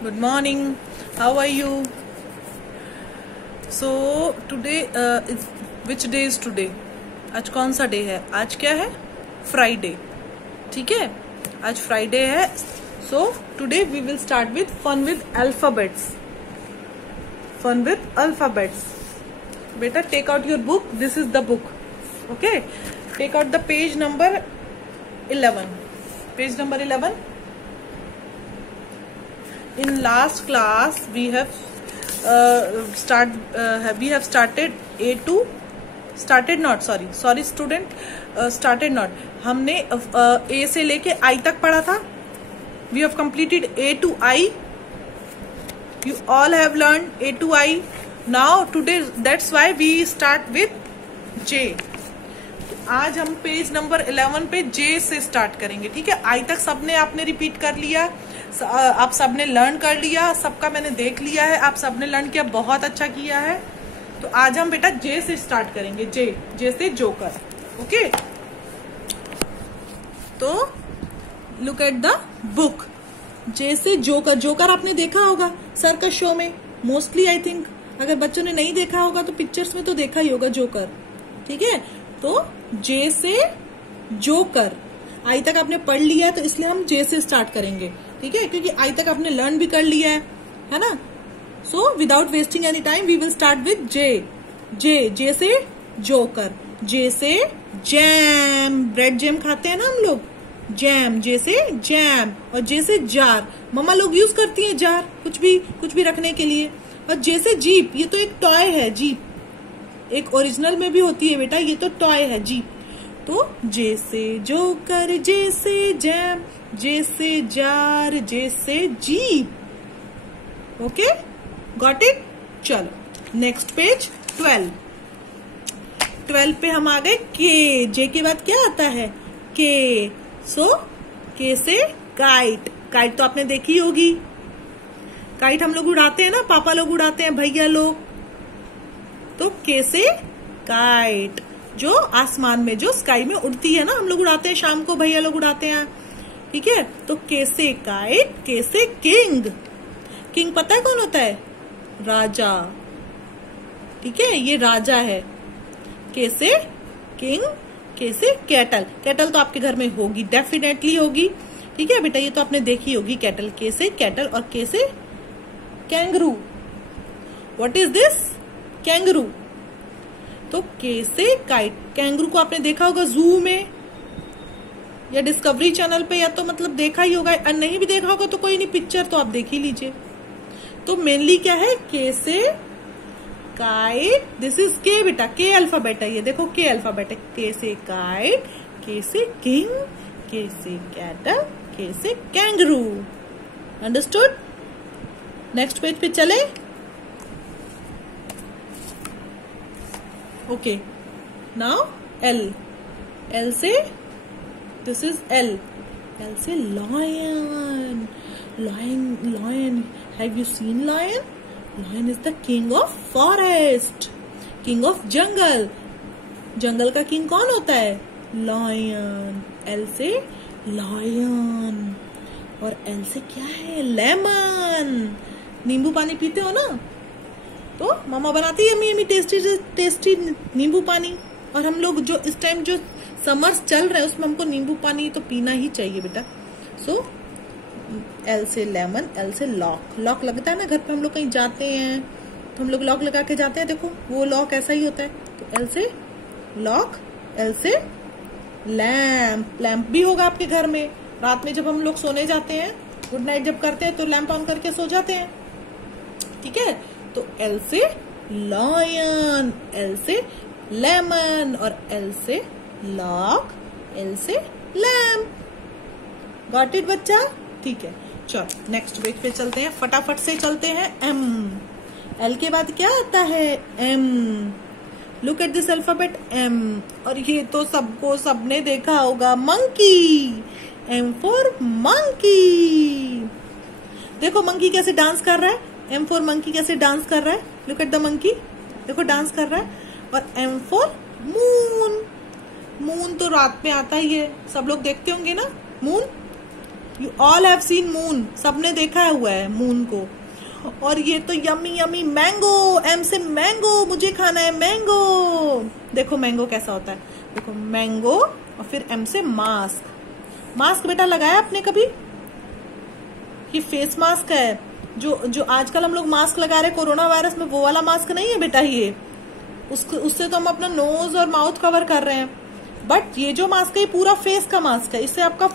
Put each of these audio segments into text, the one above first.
Good morning. How are you? So today is which day is today? आज कौन सा day है? आज क्या है? फ्राइडे. ठीक है, आज फ्राइडे है. So today we will start with fun with alphabets. Fun with alphabets. Beta, take out your book. This is the book. Okay. Take out the page number 11. Page number 11. In last class we have started A to started not sorry student started not. हमने A से लेके I तक पढ़ा था. We have completed A to I. You all have learned A to I. Now today that's why we start with J. आज हम page number 11 पे J से स्टार्ट करेंगे. ठीक है, I तक सबने आपने रिपीट कर लिया, आप सबने लर्न कर लिया, सबका मैंने देख लिया है, आप सबने लर्न किया, बहुत अच्छा किया है. तो आज हम बेटा J से स्टार्ट करेंगे. J से जोकर. ओके, तो look at the book. J से जोकर. जोकर आपने देखा होगा सर्कस शो में मोस्टली. आई थिंक अगर बच्चों ने नहीं देखा होगा तो पिक्चर्स में तो देखा ही होगा जोकर. ठीक है, तो J से जोकर. आई तक आपने पढ़ लिया तो इसलिए हम J से स्टार्ट करेंगे. ठीक है, क्योंकि आई तक आपने लर्न भी कर लिया है ना. So without wasting any time we will start with J से जोकर. J से जैम. ब्रेड जैम खाते हैं ना हम लोग. जैम. J से जैम. और J से जार. मम्मा लोग यूज करती हैं जार कुछ भी रखने के लिए. और J से जीप. ये तो एक टॉय है. जीप एक ओरिजिनल में भी होती है बेटा, ये तो टॉय है जीप. तो J से जोकर, J से जैम, J से जार, J से जीप. Okay, got it. चलो नेक्स्ट पेज 12 पे हम आ गए K. J के बाद क्या आता है? K. सो K से काइट. काइट तो आपने देखी होगी. काइट हम लोग उड़ाते हैं ना, पापा लोग उड़ाते हैं, भैया लोग. तो K से काइट, जो आसमान में, जो स्काई में उड़ती है ना, हम लोग उड़ाते हैं, शाम को भैया लोग उड़ाते हैं. ठीक है, तो K से काइट. K से किंग. किंग पता है कौन होता है? राजा. ठीक है, ये राजा है. K से किंग. K से कैटल. कैटल तो आपके घर में होगी, डेफिनेटली होगी. ठीक है बेटा, ये तो आपने देखी होगी कैटल. K से कैटल. और K से kangaroo. What is this? Kangaroo. तो K से काइट. कैंगरू को आपने देखा होगा जू में या डिस्कवरी चैनल पे, या तो मतलब देखा ही होगा. और नहीं भी देखा होगा तो कोई नहीं, पिक्चर तो आप देख ही लीजिए. तो मेनली क्या है? K से काइट. दिस इज K बेटा. K अल्फाबेट है ये. देखो K अल्फाबेट है. K से काइट, K से किंग, K से कैटल, K से कैंगरू. अंडरस्टूड? नेक्स्ट पेज पे चले. Okay, now L. L से, दिस इज L. L से lion. Lion. Have you seen lion? Lion is the king of forest. King of jungle. जंगल का king कौन होता है? Lion. L से lion. और L से क्या है? Lemon. नींबू पानी पीते हो ना, तो मामा बनाती है यम्मी टेस्टी नींबू पानी. और हम लोग जो इस टाइम जो समर्स चल रहे हैं उसमें हमको नींबू पानी तो पीना ही चाहिए बेटा. सो L से लेमन. L से लॉक. लॉक लगता है ना घर पे, हम लोग कहीं जाते हैं तो हम लोग लॉक लगा के जाते हैं. देखो वो लॉक ऐसा ही होता है. तो L से लॉक. L से लैम्प. लैम्प भी होगा आपके घर में. रात में जब हम लोग सोने जाते हैं, गुड नाइट जब करते हैं, तो लैम्प ऑन करके सो जाते हैं. ठीक है, तो L से लॉयन, L से लेमन, और L से लॉक, L से लैम्प. गॉट इट बच्चा? ठीक है, चलो नेक्स्ट पेज पे चलते हैं. फटाफट से चलते हैं. M. L के बाद क्या आता है? M. Look at this alphabet M. और ये तो सबने देखा होगा, मंकी. M for monkey. देखो मंकी कैसे डांस कर रहा है. M फॉर मंकी कैसे डांस कर रहा है. Look at the monkey. देखो डांस कर रहा है. और M फॉर मून. मून तो रात में आता ही है, सब लोग देखते होंगे ना moon. You all have seen moon, सबने देखा हुआ है मून को। और ये तो यमी यमी मैंगो, एम से मैंगो, मुझे खाना है मैंगो। देखो मैंगो कैसा होता है, देखो मैंगो। और फिर एम से मास्क। मास्क बेटा लगाया आपने कभी? ये फेस मास्क है, जो आजकल हम लोग मास्क लगा रहे कोरोना वायरस में, वो वाला मास्क नहीं है बेटा ये। उससे तो हम अपना नोज और माउथ कवर कर रहे हैं, बट ये जो मास्क है ये पूरा फेस का मास्क है, इससे आपका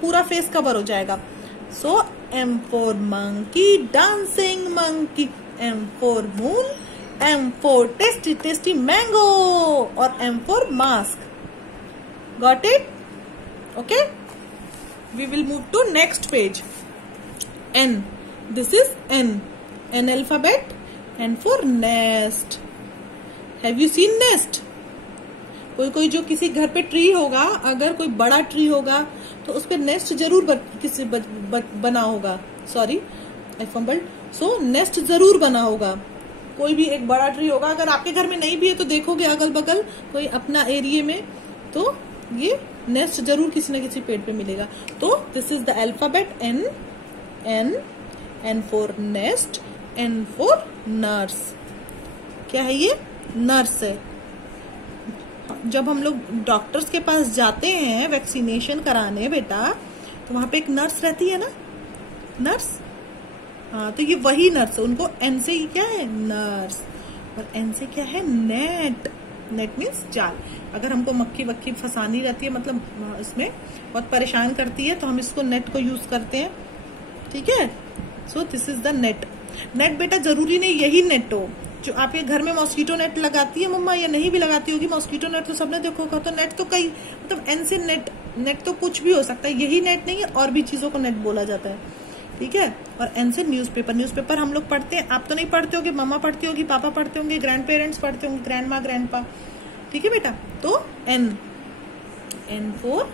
पूरा फेस कवर हो जाएगा। सो M for monkey, dancing monkey, M for moon, M for tasty tasty mango, और M for mask. Got it? Okay. We will move to next page. N. This is N. N alphabet. N for nest. Have you seen nest? कोई जो किसी घर पे tree होगा, अगर कोई बड़ा ट्री होगा तो उस पर नेस्ट जरूर बना होगा। Sorry I fumbled. So nest जरूर बना होगा। कोई भी एक बड़ा ट्री होगा, अगर आपके घर में नहीं भी है तो देखोगे अगल बगल कोई अपना एरिया में, तो ये नेस्ट जरूर किसी न किसी पेड़ पे मिलेगा। तो this is the alphabet N। N, N for nest, N for nurse. क्या है ये? नर्स है। जब हम लोग डॉक्टर्स के पास जाते हैं वैक्सीनेशन कराने बेटा, तो वहां पे एक नर्स रहती है ना, नर्स। हाँ, तो ये वही नर्स है। उनको एन से ही क्या है? नर्स। और एन से क्या है? नेट। नेट मीन्स जाल। अगर हमको मक्खी वक्खी फंसानी रहती है, मतलब इसमें बहुत परेशान करती है, तो हम इसको नेट को यूज करते हैं। ठीक है। So this is the net. Net बेटा जरूरी नहीं यही नेट हो। जो आपके घर में मॉस्किटो नेट लगाती है मम्मा, या नहीं भी लगाती होगी मॉस्किटो नेट, तो सबने देखो होगा। तो नेट तो कई, मतलब एन से नेट तो कुछ भी हो सकता है, यही नेट नहीं है, और भी चीजों को नेट बोला जाता है। ठीक है। और एन से न्यूज़पेपर। न्यूज़पेपर हम लोग पढ़ते हैं, आप तो नहीं पढ़ते होगे, मम्मा पढ़ती होगी, पापा पढ़ते होंगे, ग्रैंड पेरेंट्स पढ़ते होंगे, ग्रैंड माँ ग्रैंड पा। ठीक है बेटा। तो N. N for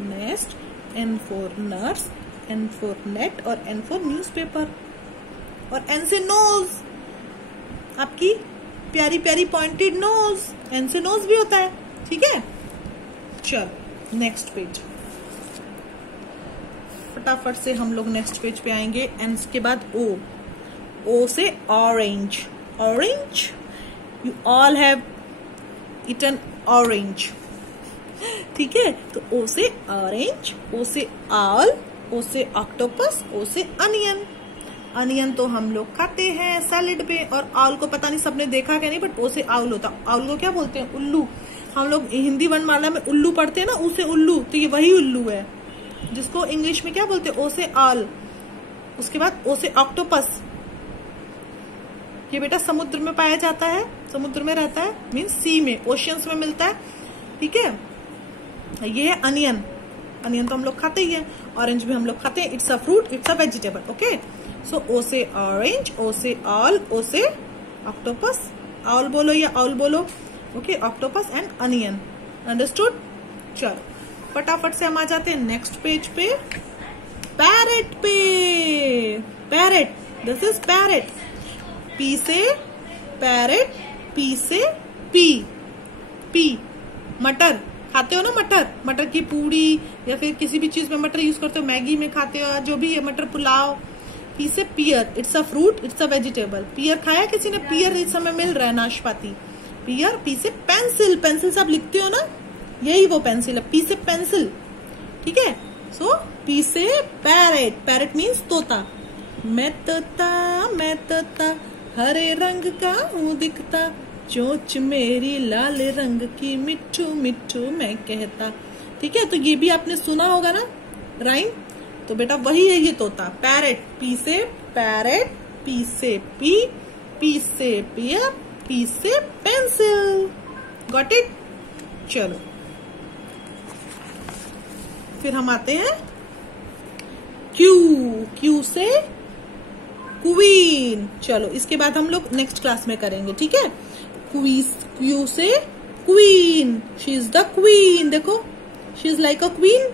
nest, N for nurse, N for net, और एन फॉर न्यूज़पेपर। और एन से नोज, आपकी प्यारी प्यारी पॉइंटेड नोज, एन से नोज भी होता है। ठीक है। चलो नेक्स्ट पेज, फटाफट से हम लोग नेक्स्ट पेज पे आएंगे। एन के बाद ओ। ओ से orange. Orange, you all have eaten orange. ठीक है। तो ओ से ऑरेंज, ओ से ऑल, ओ से ऑक्टोपस, ओ से अनियन। अनियन तो हम लोग खाते हैं सैलेड पे, और आउल को पता नहीं सबने देखा क्या नहीं, बट ओ से आउल होता। आउल को क्या बोलते हैं? उल्लू। हम लोग हिंदी वर्णमाला में उल्लू पढ़ते हैं ना, उसे उल्लू, तो ये वही उल्लू है, जिसको इंग्लिश में क्या बोलते हैं? ओ से आल। उसके बाद ओ से ऑक्टोपस। ये बेटा समुद्र में पाया जाता है, समुद्र में रहता है, मीन्स सी में, ओशियंस में मिलता है। ठीक है। ये है अनियन। अनियन तो हम लोग खाते ही है। ऑरेंज भी हम लोग खाते हैं। It's a fruit, it's a vegetable. Okay. So O से ऑरेंज, ओ से ऑल, ओ से ऑक्टोपस। ऑल बोलो या ऑल बोलो। Okay. Octopus and onion. Understood? चलो फटाफट से हम आ जाते हैं नेक्स्ट पेज पे, पैरेट पे। Parrot, this is parrot. P से पैरेट, पी से पी। पी मटर, खाते हो ना मटर? मटर की पूड़ी या फिर किसी भी चीज में मटर यूज करते हो, मैगी में खाते हो, जो भी है मटर पुलाव। पी से pear, it's a fruit, it's a vegetable. Pear खाया किसी ने? पियर इस समय मिल रहा है, नाशपाती। पियर। पी से पेंसिल। पेंसिल से आप लिखते हो ना, यही वो पेंसिल है। पी से पेंसिल। ठीक है। सो पी से पैरेट। पैरेट मीन्स तोता। मैं तोता हरे रंग का हूँ दिखता, चोंच मेरी लाल रंग की, मिट्ठू मिट्ठू मैं कहता। ठीक है। तो ये भी आपने सुना होगा ना राइम। तो बेटा वही है ये तोता। पैरेट। पी से पैरेट, पी से पी से पियर, पी से पेंसिल। Got it? चलो फिर हम आते हैं क्यू। क्यू से क्वीन। चलो इसके बाद हम लोग नेक्स्ट क्लास में करेंगे। ठीक है। क्यू से queen. She is the queen. देखो, she is like a queen.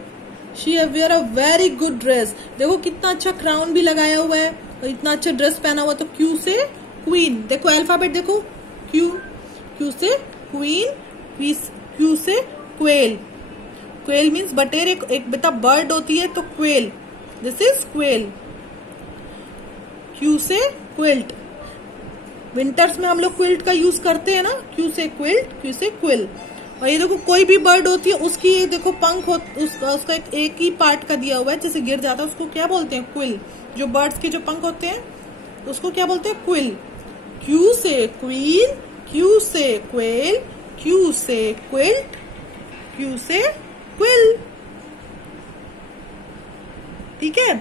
She wear a very good dress. देखो कितना अच्छा क्राउन भी लगाया हुआ है और इतना अच्छा ड्रेस पहना हुआ। तो क्यू से क्वीन। देखो अल्फाबेट देखो, क्यू। क्यू से क्वीन, क्यू से क्वेल। क्वेल मीन्स बटेर। एक बेटा बर्ड होती है तो quail. This is quail. Q से क्विल्ट। विंटर्स में हम लोग क्विल्ट का यूज करते हैं ना, क्यू से क्विल्ट, क्यू से क्विल। और ये देखो कोई भी बर्ड होती है उसकी ये देखो पंख उसका एक ही पार्ट का दिया हुआ है, जैसे गिर जाता है उसको क्या बोलते हैं? क्विल। जो बर्ड्स के जो पंख होते हैं उसको क्या बोलते हैं? क्विल। क्यू से क्वीन, क्यू से क्वेल, क्यू से क्विल्ट, क्यू से क्विल। ठीक है,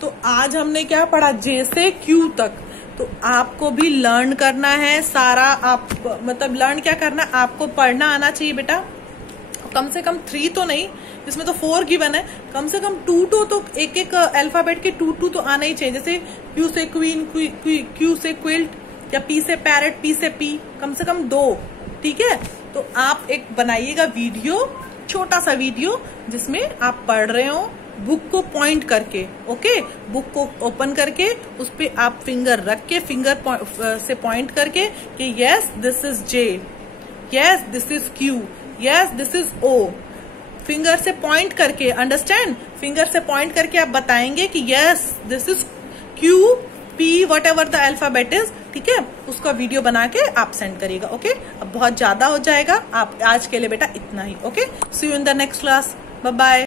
तो आज हमने क्या पढ़ा? जे से क्यू तक। तो आपको भी लर्न करना है सारा, आप मतलब लर्न क्या करना, आपको पढ़ना आना चाहिए बेटा। कम से कम 3 तो नहीं, इसमें तो 4 गिवन है, कम से कम 2 तो एक एक अल्फाबेट के 2 तो आना ही चाहिए। जैसे क्यू से क्वीन, क्यू से क्विल्ट, या पी से पैरेट, पी से पी, कम से कम 2। ठीक है, तो आप एक बनाइएगा वीडियो, छोटा सा वीडियो जिसमें आप पढ़ रहे हो बुक को पॉइंट करके। ओके, बुक को ओपन करके उस पे आप फिंगर रख के, फिंगर से पॉइंट करके कि yes this is J, yes this is Q, yes this is O. Finger से पॉइंट करके, अंडरस्टैंड, फिंगर से पॉइंट करके आप बताएंगे कि yes this is Q, P, whatever the alphabet is. ठीक है, उसका वीडियो बना के आप सेंड करिएगा। ओके, अब बहुत ज्यादा हो जाएगा, आप आज के लिए बेटा इतना ही। Okay, see you in the next class, bye bye.